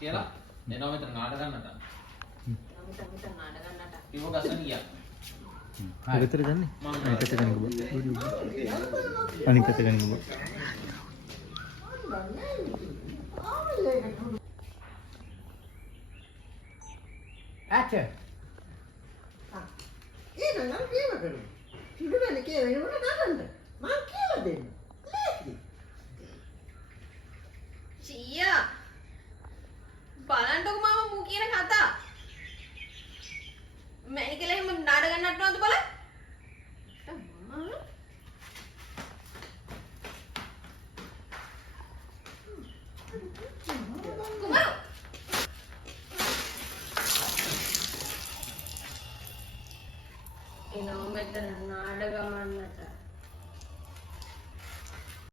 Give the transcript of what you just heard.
කියලා එනවා මෙතන නාටක ගන්නට. මෙතන නාටක ගන්නට. ඉව ගස්සන ගියා. අගතර ගන්න. අනිකට ගන්න බෝ. අනිකට ගන්න බෝ. ඇච්චා. ඒක නම් කියව කරේ. පිටුමනේ කියව වෙනවද ගන්නද? මං කියලා දෙන්න. ලේසි. චියා. බලන්නකො මාම මූ කියන කතා. මැනිකල එහෙම නාඩ ගන්නටනවද බලන්න. එනවා මෙතන නාඩ ගමන්නට.